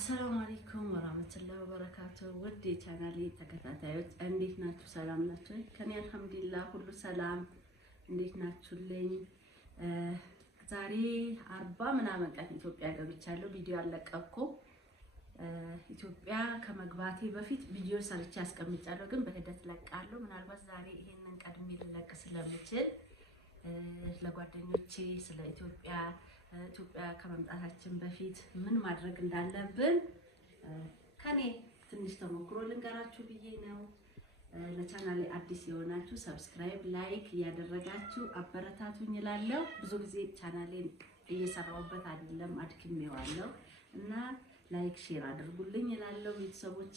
አሰላሙ አለይኩም ወራህመቱላሂ ወበረካቱ። ውድ የቻናሌ ተከታታዮች እንዴት ናችሁ? ሰላም ናችሁ? ከኔ አልሐምዱሊላህ ሁሉ ሰላም። እንዴት ናችሁልኝ? ዛሬ 40 ምናምን ቀን ኢትዮጵያ ገብቻለሁ። ቪዲዮ አልለቀኩም። ኢትዮጵያ ከመግባቴ በፊት ቪዲዮ ሰርቼ አስቀምጫለሁ፣ ግን በሂደት ለቃለሁ። ምናልባት ዛሬ ይሄንን ቀድሜ ልለቅ ስለምችል ለጓደኞቼ ስለ ኢትዮጵያ ከመምጣታችን በፊት ምን ማድረግ እንዳለብን ከኔ ትንሽ ተሞክሮ ልንገራችሁ ብዬ ነው። ለቻናሌ አዲስ የሆናችሁ ሰብስክራይብ፣ ላይክ እያደረጋችሁ አበረታቱኝ እላለሁ። ብዙ ጊዜ ቻናሌን እየሰራሁበት አይደለም፣ አድክሜዋለሁ እና ላይክ ሼር አድርጉልኝ እላለሁ። ቤተሰቦቼ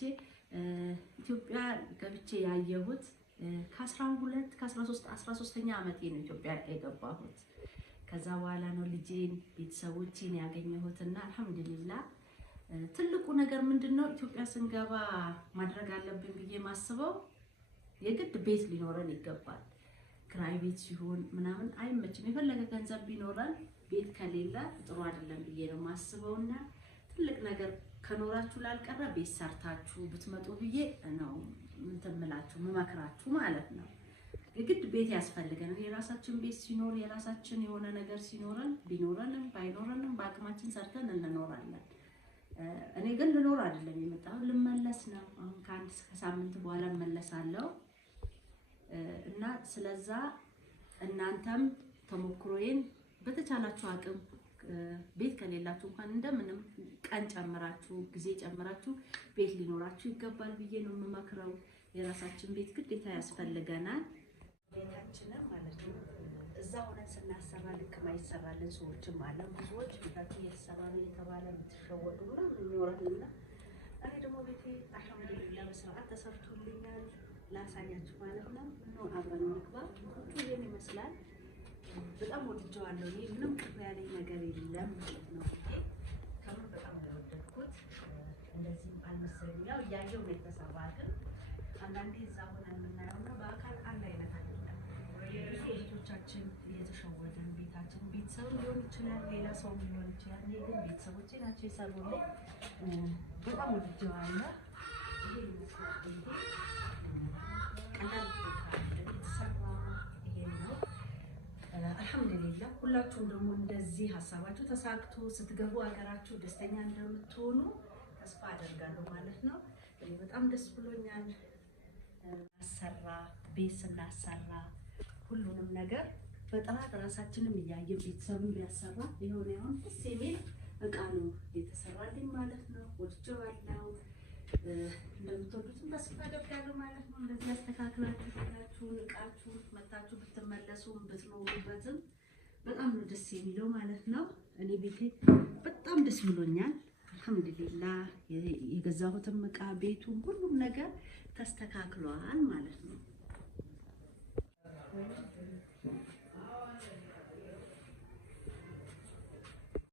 ኢትዮጵያ ገብቼ ያየሁት ከ13ኛ ዓመቴ ነው ኢትዮጵያ የገባሁት። ከዛ በኋላ ነው ልጄን ቤተሰቦቼን ያገኘሁትና አልሐምዱሊላህ። ትልቁ ነገር ምንድነው ኢትዮጵያ ስንገባ ማድረግ አለብን ብዬ ማስበው የግድ ቤት ሊኖረን ይገባል። ክራይ ቤት ሲሆን ምናምን አይመችም። የፈለገ ገንዘብ ቢኖረን ቤት ከሌለ ጥሩ አይደለም ብዬ ነው ማስበውና ትልቅ ነገር ከኖራችሁ ላልቀረ ቤት ሰርታችሁ ብትመጡ ብዬ ነው ምንተምላችሁ መመክራችሁ ማለት ነው። የግድ ቤት ያስፈልገናል። የራሳችን ቤት ሲኖር የራሳችን የሆነ ነገር ሲኖረን ቢኖረንም ባይኖረንም በአቅማችን ሰርተን እንኖራለን። እኔ ግን ልኖር አይደለም የመጣሁት ልመለስ ነው። አሁን ከአንድ ከሳምንት በኋላ እመለሳለሁ እና ስለዛ እናንተም ተሞክሮዬን በተቻላችሁ አቅም ቤት ከሌላችሁ እንኳን እንደምንም ቀን ጨምራችሁ ጊዜ ጨምራችሁ ቤት ሊኖራችሁ ይገባል ብዬ ነው የምመክረው። የራሳችን ቤት ግዴታ ያስፈልገናል። ቤታችንን ማለት ነው እዛ ሆነን ስናሰራ ልክ ማይሰራልን ሰዎችም አለ። ብዙዎች ቤታችሁ እየተሰራ ነው የተባለ የምትሸወዱ ምናምን ይኖራልና እኔ ደግሞ ቤቴ አልሐምዱሊላህ በስርዓት ተሰርቶልኛል። ላሳያችሁ ማለት ነው። አብረን እንግባ። ይሄን ይመስላል። በጣም ወድጄዋለሁ። እኔ ምንም ቅር ያለኝ ነገር የለም ማለት ነው። ከምን በጣም ነው የወደድኩት። እንደዚህ አልመሰለኝም። ያው እያየሁ ነው የተሰራ፣ ግን አንዳንዴ እዛ ሆነን የምናየውና በአካል አንድ አይነት አይደለም። ብዙ እህቶቻችን እየተሸወደን ቤታችን ቤተሰብ ሊሆን ይችላል፣ ሌላ ሰው ሊሆን ይችላል። እኔ ግን ቤተሰቦቼ ናቸው የሰሩልኝ። በጣም ወድጄዋለሁ። ይሄ ይመስላል። ቀላል የተሰራ ይሄ ነው። አልሐምዱሊላህ። ሁላችሁም ደግሞ እንደዚህ ሀሳባችሁ ተሳክቶ ስትገቡ ሀገራችሁ ደስተኛ እንደምትሆኑ ተስፋ አደርጋለሁ ማለት ነው። እኔ በጣም ደስ ብሎኛል። አሰራ ቤት ስናሰራ ሁሉንም ነገር በጥራት ራሳችንን እያየን ቤተሰብን ቢያሰራ የሆነ ይሁን ደስ የሚል እቃ ነው የተሰራልኝ ማለት ነው። ወድጄዋለሁ። እንደምትወዱትም ተስፋ አደርጋለሁ ማለት ነው። እንደዚህ አስተካክላችሁ እቃችሁን መታችሁ ብትመለሱ ብትኖሩበትም በጣም ነው ደስ የሚለው ማለት ነው። እኔ ቤቴ በጣም ደስ ብሎኛል። አልሐምዱሊላህ። የገዛሁትም እቃ ቤቱ ሁሉም ነገር ተስተካክሏል ማለት ነው።